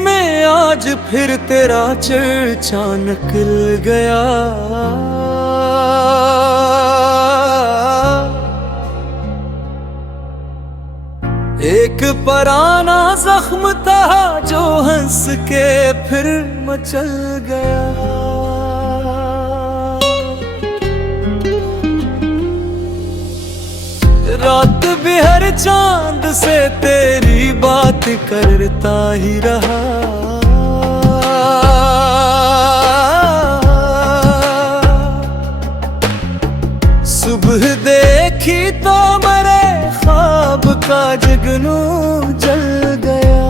में आज फिर तेरा चर्चा निकल गया। एक पुराना जख्म था जो हंस के फिर मचल गया। रात भी हर चांद से तेरी बात करता ही रहा। सुबह देखी तो मेरे ख्वाब का जगनू जल गया।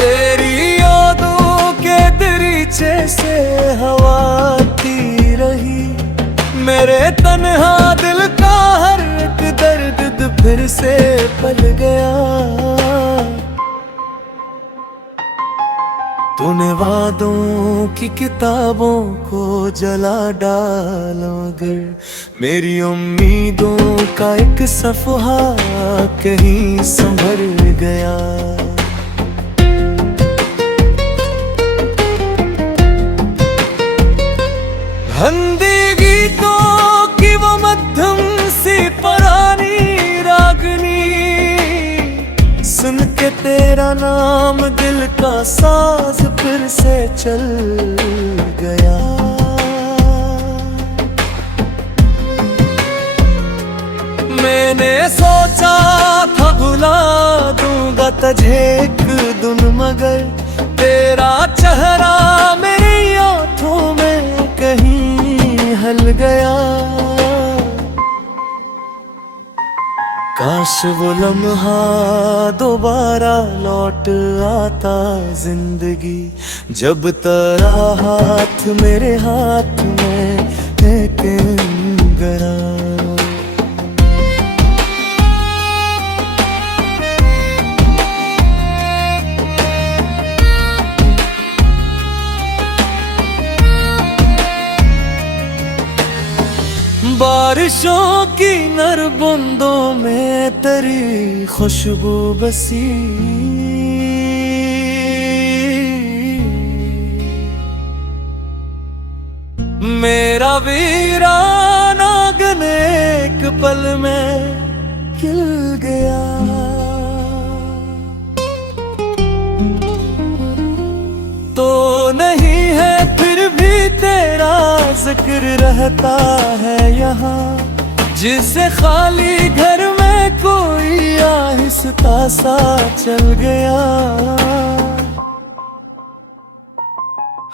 तेरी यादों के दरीचे से हवा रही। मेरे तन्हा दिल का हर एक दर्द फिर से पल गया। तूने वादों की किताबों को जला डाला, मगर मेरी उम्मीदों का एक सफ़हा कहीं संभल गया। हिंदी गीतों की वो मध्यम सी पुरानी रागनी, सुन के तेरा नाम दिल का साज फिर से चल गया। मैंने सोचा था भुला दूंगा तुझे एक दिन, मगर तेरा चेहरा मेरी आंखों में कहीं हल गया। काश वो लम्हा दोबारा लौट आता जिंदगी, जब तेरा हाथ मेरे हाथ में एक गरा। बारिशों की नर बूंदों में तेरी खुशबू बसी। मेरा वीराना आंगन एक पल में खिल गया। तो नहीं है फिर भी तेरा जिक्र रहता है यहाँ, जिसे खाली घर में कोई आहिस्ता सा चल गया।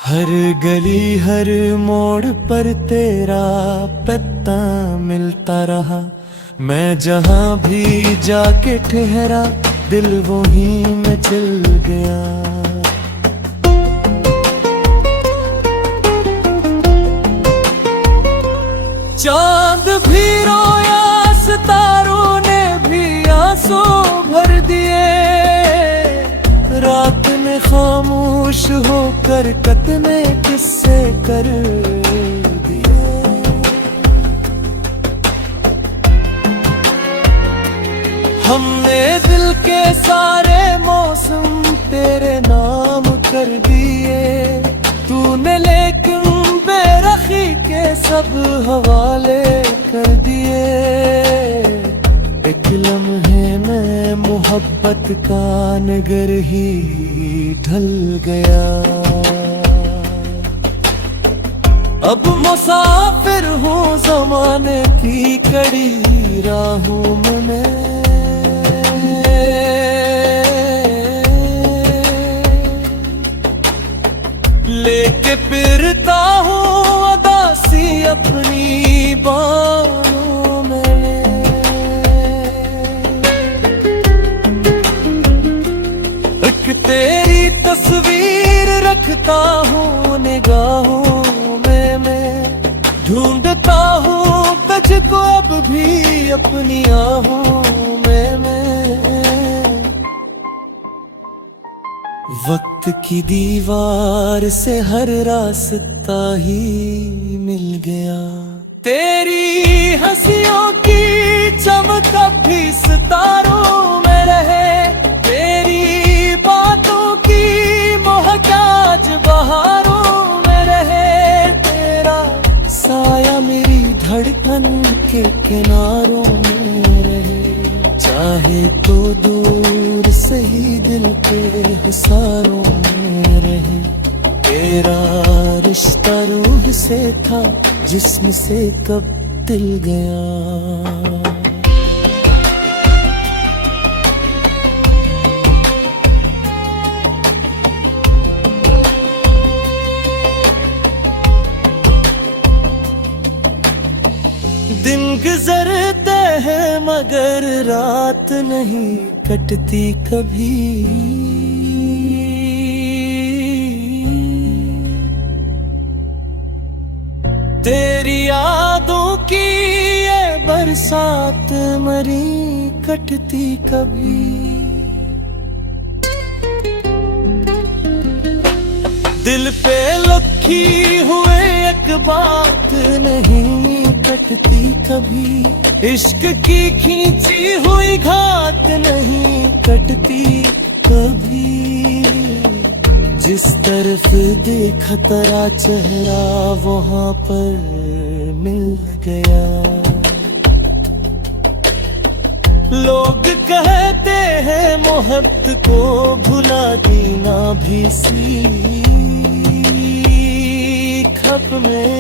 हर गली हर मोड़ पर तेरा पत्ता मिलता रहा। मैं जहाँ भी जाके ठहरा दिल वहीं में चल गया। चांद भी रोया, सितारों ने भी आंसू भर दिए। रात ने खामोश होकर कितने किस्से कर दिए। हमने दिल के सारे मौसम तेरे नाम कर दिए। तूने लेकिन बेरखी के सब हवाले कर दिए। एक लम्हे में मोहब्बत का नगर ही ढल गया। अब मुसाफिर हूँ ज़माने की कड़ी राहों में। लेके फिरता हूँ अदासी अपनी बाहों में। एक तेरी तस्वीर रखता हूँ निगाहों में। मैं ढूंढता हूँ तुझको अब भी अपनी आहों में। वक्त की दीवार से हर रास्ता ही मिल गया। तेरी हंसियों की चमक भी सितारों किनारों में रहे, चाहे तो दूर से ही दिल के हिसारों में रहे। तेरा रिश्ता रूह से था, जिस्म से कब दिल गया। दिन गुजरते हैं मगर रात नहीं कटती कभी। तेरी यादों की ये बरसात मरी कटती कभी। दिल पे लखी हुए एक बात नहीं कटती कभी। इश्क की खींची हुई घात नहीं कटती कभी। जिस तरफ देखा तेरा चेहरा वहां पर मिल गया। लोग कहते हैं मोहब्बत को भुला देना भी सीख में।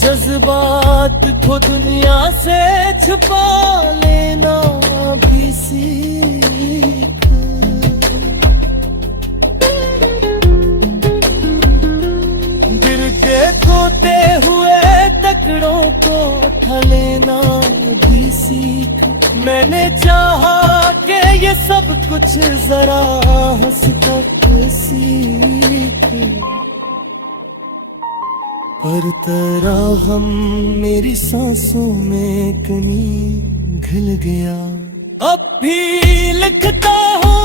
जज्बात को दुनिया से छुपा लेना भी सीख। दिल के खोते हुए टुकड़ों को उठा लेना भी सीख। मैंने चाहा कि ये सब कुछ जरा हंस कर सीख, पर तेरा हम मेरी सांसों में कहीं घिल गया। अब भी लिखता हूँ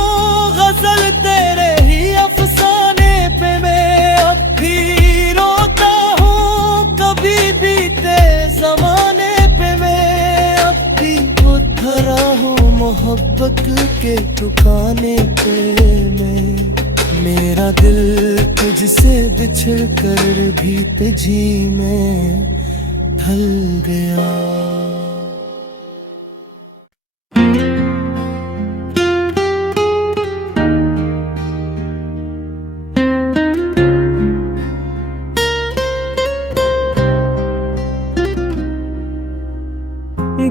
गजल तेरे ही अफसाने पे मैं। अब भी रोता हूँ कभी बीते जमाने पे मैं। अब भी वो धरा हूँ मोहब्बत के ठिकाने पे मैं। मेरा दिल तुझसे बिछड़ कर भी तुझी में ढल गया।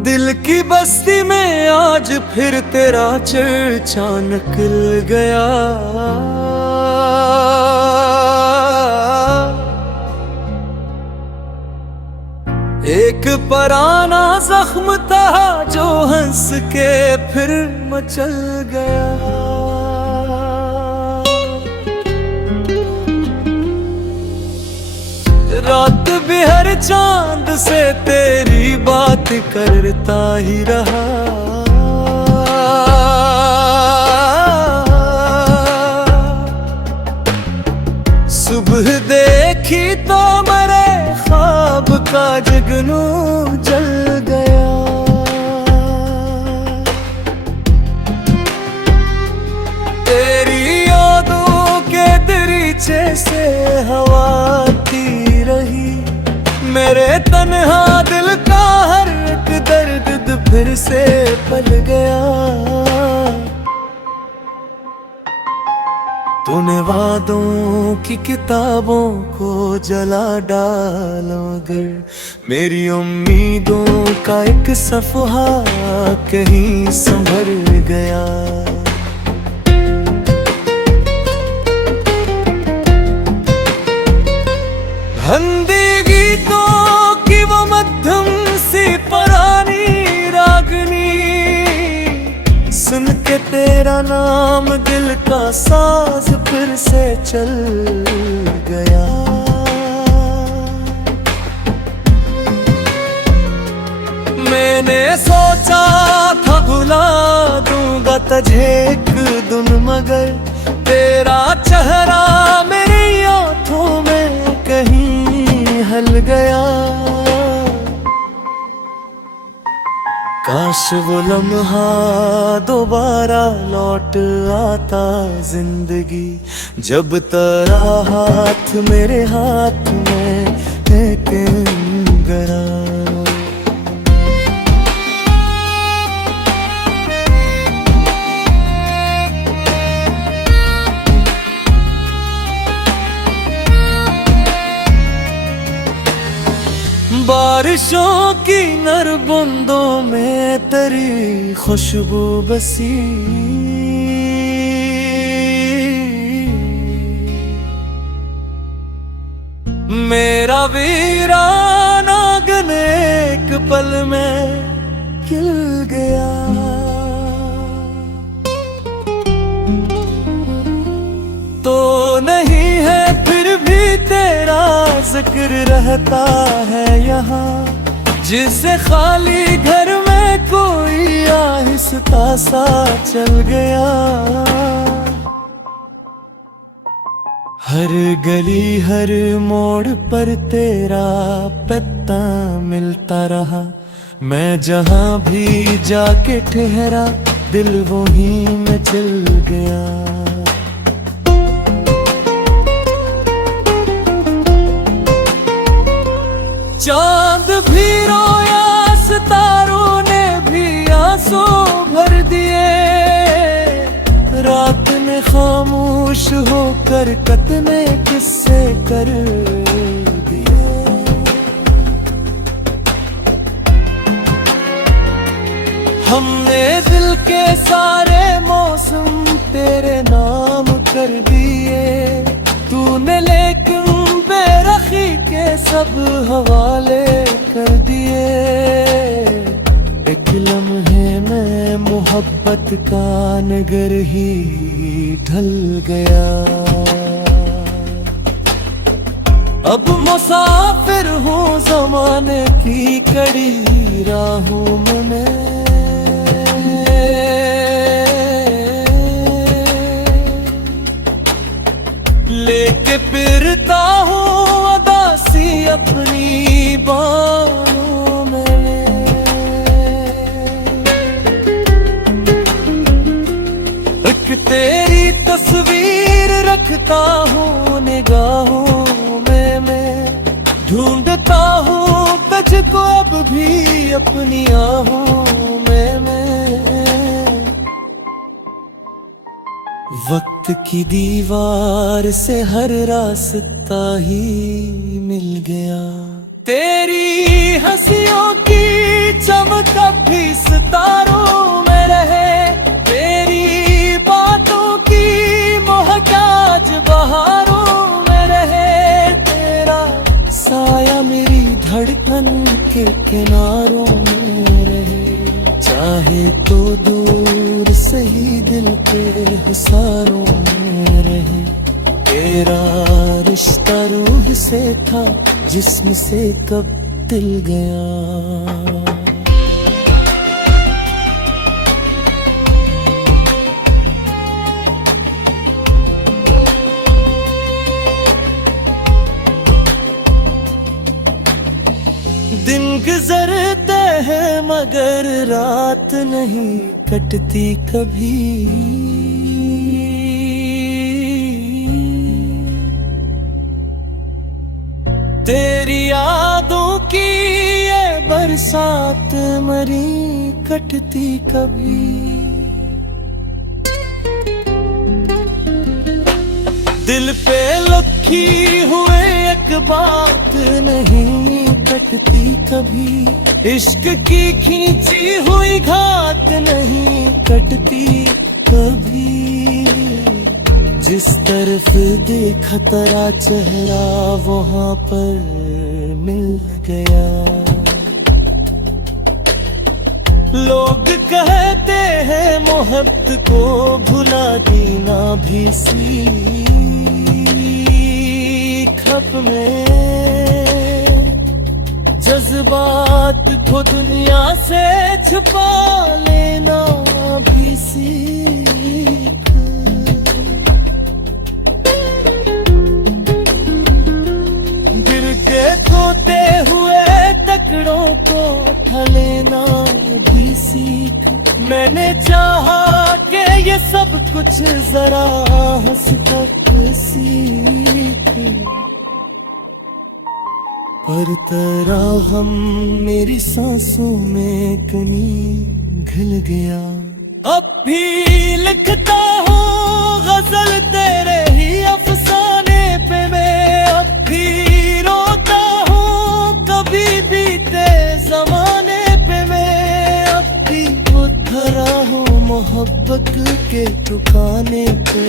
दिल की बस्ती में आज फिर तेरा चर्चा निकल गया। एक पुराना जख्म था जो हंस के फिर मचल गया। रात भी हर चांद से तेरी बात करता ही रहा। सुबह देखी तो मरे ख्वाब का जगनू जल गया। तेरी यादों के दरीचे से हवा आती रही। मेरे तन्हा दिल का हर एक दर्द फिर से पल गया। तूने वादों की किताबों को जला डाला मगर मेरी उम्मीदों का एक सफ़हा कहीं संभल गया। हंदी गीतों की वो मध्यम सी पुरानी रागनी सुन के तेरा नाम दिल का साज फिर से चल गया। मैंने सोचा था भुला दूंगा तुझे एक दिन मगर तेरा चेहरा मेरी आंखों में कहीं हल गया। काश वो लम्हा दोबारा लौट आता जिंदगी जब तेरा हाथ मेरे हाथ में एक गया। बारिशों की नर बूंदों में तेरी खुशबू बसी। मेरा वीराना आंगन एक पल में खिल गया। तो नहीं है फिर भी तेरा जिक्र रहता है यहाँ, जिसे खाली घर में कोई आहिस्ता सा चल गया। हर गली हर मोड़ पर तेरा पत्ता मिलता रहा। मैं जहाँ भी जाके ठहरा दिल वहीं में चल गया। चांद भी रोया, सितारों ने भी आंसू भर दिए। रात ने खामोश होकर कतने किस्से कर दिए। हमने दिल के सारे मौसम तेरे नाम कर दिए। तूने लेकिन बेरखी के सब हवाले कर दिए। एक लम्हे में मोहब्बत का नगर ही ढल गया। अब मुसाफिर हूँ ज़माने की कड़ी राहों में। लेके फिरता हूँ अदासी अपनी बाहों में। एक तेरी तस्वीर रखता हूँ निगाहों में मैं। ढूंढता हूँ तुझको अब भी अपनी आहों में मैं। वक्त की दीवार से हर रास्ता ही मिल गया। तेरी हंसियों की चमक भी सितारों में रहे। तेरी बातों की महकाज बहारों में रहे। तेरा साया मेरी धड़कन के किनारों में रहे। चाहे तो दूर से ही दिल के हिसारों में रहे। तेरा रिश्ता रूह से था जिस्म से कब दिल गया। दिन गुजरते हैं मगर रात नहीं कटती कभी। तेरी यादों की ये बरसात मरी कटती कभी। दिल पे लखी हुए एक बात नहीं कटती कभी। इश्क की खींची हुई घात नहीं कटती कभी। जिस तरफ देखा तेरा चेहरा वहाँ पर मिल गया। लोग कहते हैं मोहब्बत को भुला देना भी सीख में। जज्बात को दुनिया से छुपा लेना भी सीख। गिर के खोते हुए टकरों को उठा लेना भी सीख। मैंने चाहा कि ये सब कुछ जरा हंस तक सीख। पर तेरा गम मेरी सांसों में कहीं घुल गया। अब भी लिखता हूँ गजल तेरे ही अफसाने पे मैं। अब भी रोता हूँ कभी भी तेरे मोहब्बत के ठिकाने पे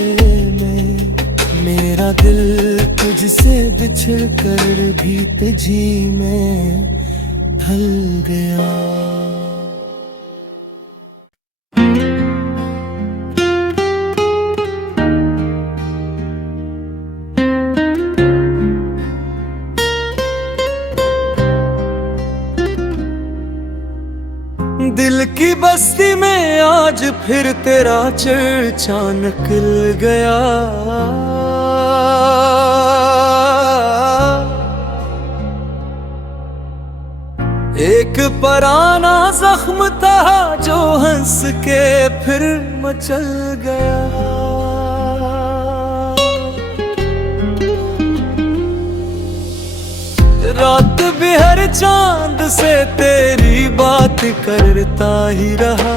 मेरा दिल तुझसे बिछड़ कर भी तुझी में ढल गया। दिल की बस्ती में आज फिर तेरा चर्चा निकल गया। एक पुराना जख्म था जो हंस के फिर मचल गया। रात भी हर चांद से तेरी बात करता ही रहा।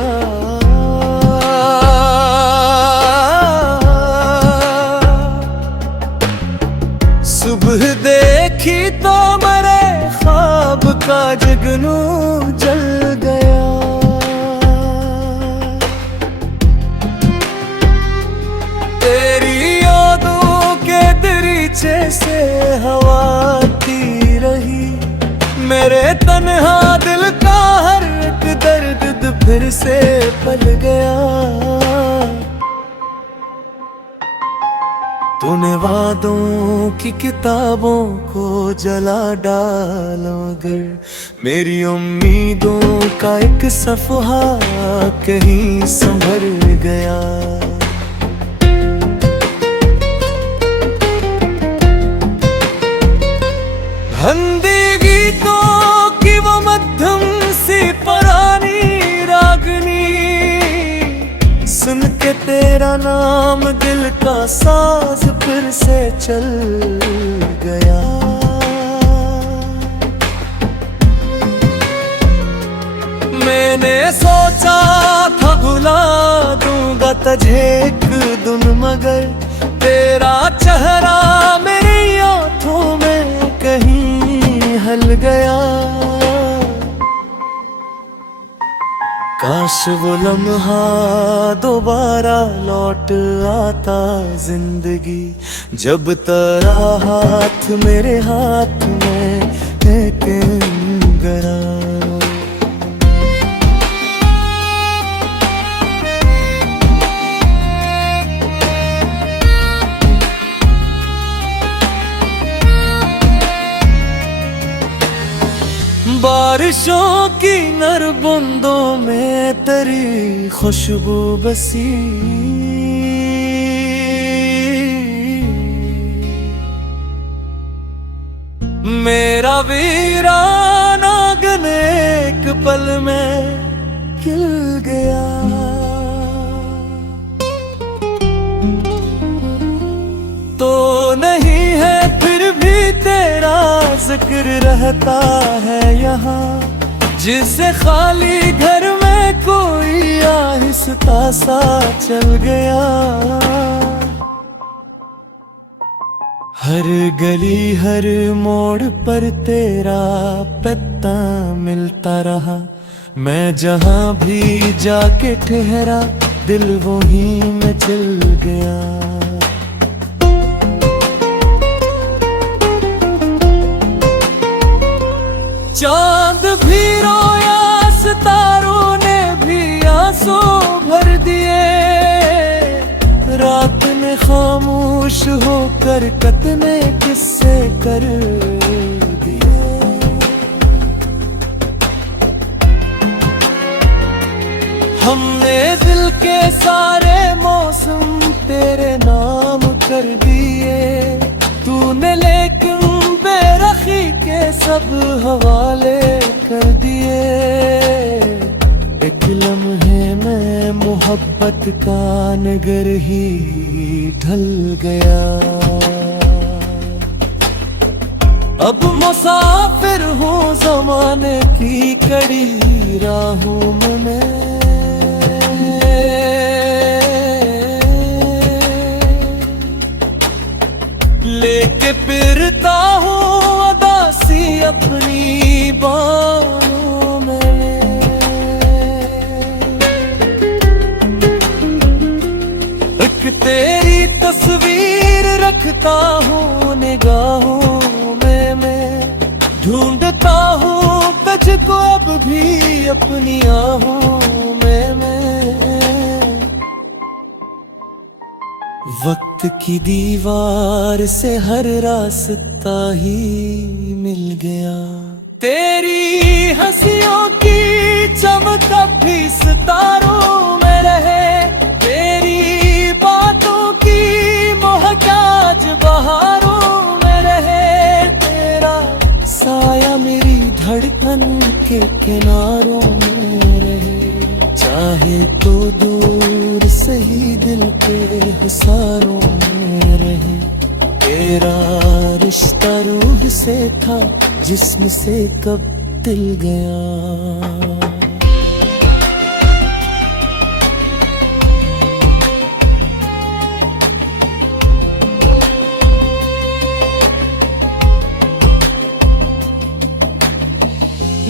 सुबह देखी तो मेरे ख्वाब का जगनू जल गया। तेरी यादों के दरीचे से हवा आती रही। मेरे तन्हा दिल का हर एक दर्द फिर से पल गया। तूने वादों की किताबों को जला डाला मगर मेरी उम्मीदों का एक सफ़हा कहीं संभल गया। हिंदी गीतों की वो मध्यम सी पुरानी रागनी सुन के तेरा नाम दिल का साज फिर से चल गया। मैंने सोचा था भुला दूंगा तुझे एक दिन मगर तेरा चेहरा मेरी आंखों में कहीं हल गया। काश वो लम्हा दोबारा लौट आता जिंदगी जब तेरा हाथ मेरे हाथ में एक गरा। बारिशों की नर बूंदों में तेरी खुशबू बसी। मेरा वीराना आंगन एक पल में खिल गया। तो नहीं है फिर भी तेरा जिक्र रहता है यहाँ। जिसे खाली घर में कोई आहिस्ता सा चल गया। हर गली हर मोड़ पर तेरा पत्ता मिलता रहा। मैं जहाँ भी जाके ठहरा दिल वहीं में चल गया। चांद भी रोया सितारों ने भी आंसू भर दिए। रात में खामोश होकर कितने किस्से कर दिए। हमने दिल के सारे मौसम तेरे नाम कर दिए। तूने लेकिन बेरखी के सब हवाले कर दिए। एक लम्हे में मोहब्बत का नगर ही ढल गया। अब मुसाफिर हूँ ज़माने की कड़ी राहों में। लेके फिरता हूँ अदासी अपनी बाहों में। देखता हूँ निगाहों में मैं, ढूंढता हूँ तुझको अब भी अपनी आहों में मैं। वक्त की दीवार से हर रास्ता ही मिल गया, तेरी हंसियों की चमक अब भी सितारों में रहे, तेरी बातों की महक आज बहारों में रहे, तेरा साया मेरी धड़कन के किनारों में रहे, चाहे तो दूर से ही दिल के हिसारों में रहे। तेरा रिश्ता रूह से था जिस्म से कब दिल गया।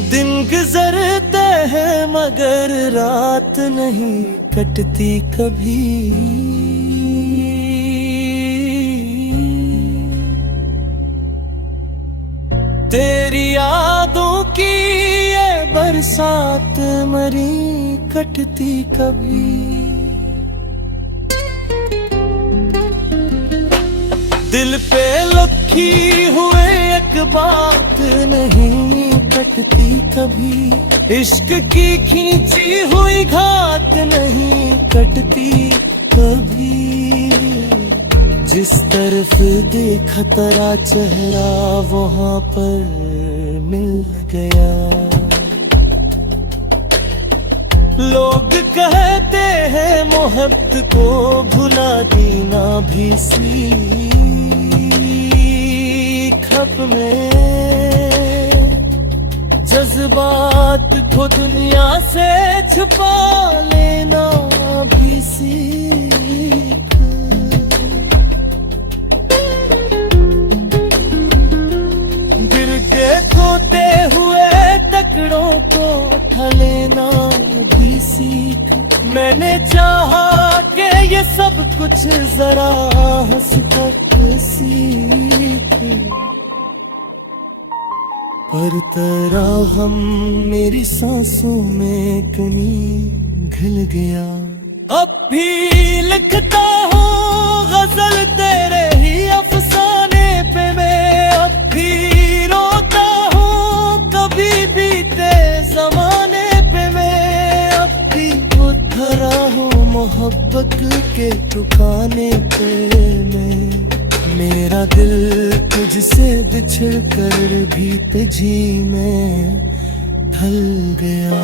दिन गुजरते हैं मगर रात नहीं कटती कभी, तेरी यादों की ये बरसात मरी कटती कभी। दिल पे लखी हुए एक बात नहीं कटती कभी, इश्क की खींची हुई घात नहीं कटती कभी। जिस तरफ देखा तेरा चेहरा वहां पर मिल गया। लोग कहते हैं मोहब्बत को भुला देना भी सीख में, जज्बात को दुनिया से छुपा लेना भी सीख। गिर के खोते हुए टकरों को उठा लेना भी सीख। मैंने चाहा कि ये सब कुछ जरा हंस कर सीख, पर तेरा हम मेरी सांसों में कहीं घुल गया। अब भी लिखता हूँ गजल तेरे ही अफसाने पे मैं, अब भी रोता हूँ कभी बीते जमाने पे मैं, अब भी वो धरा हूँ मोहब्बत के ठिकाने पे मैं। मेरा दिल तुझसे बिछड़ कर भी तुझी में ढल गया।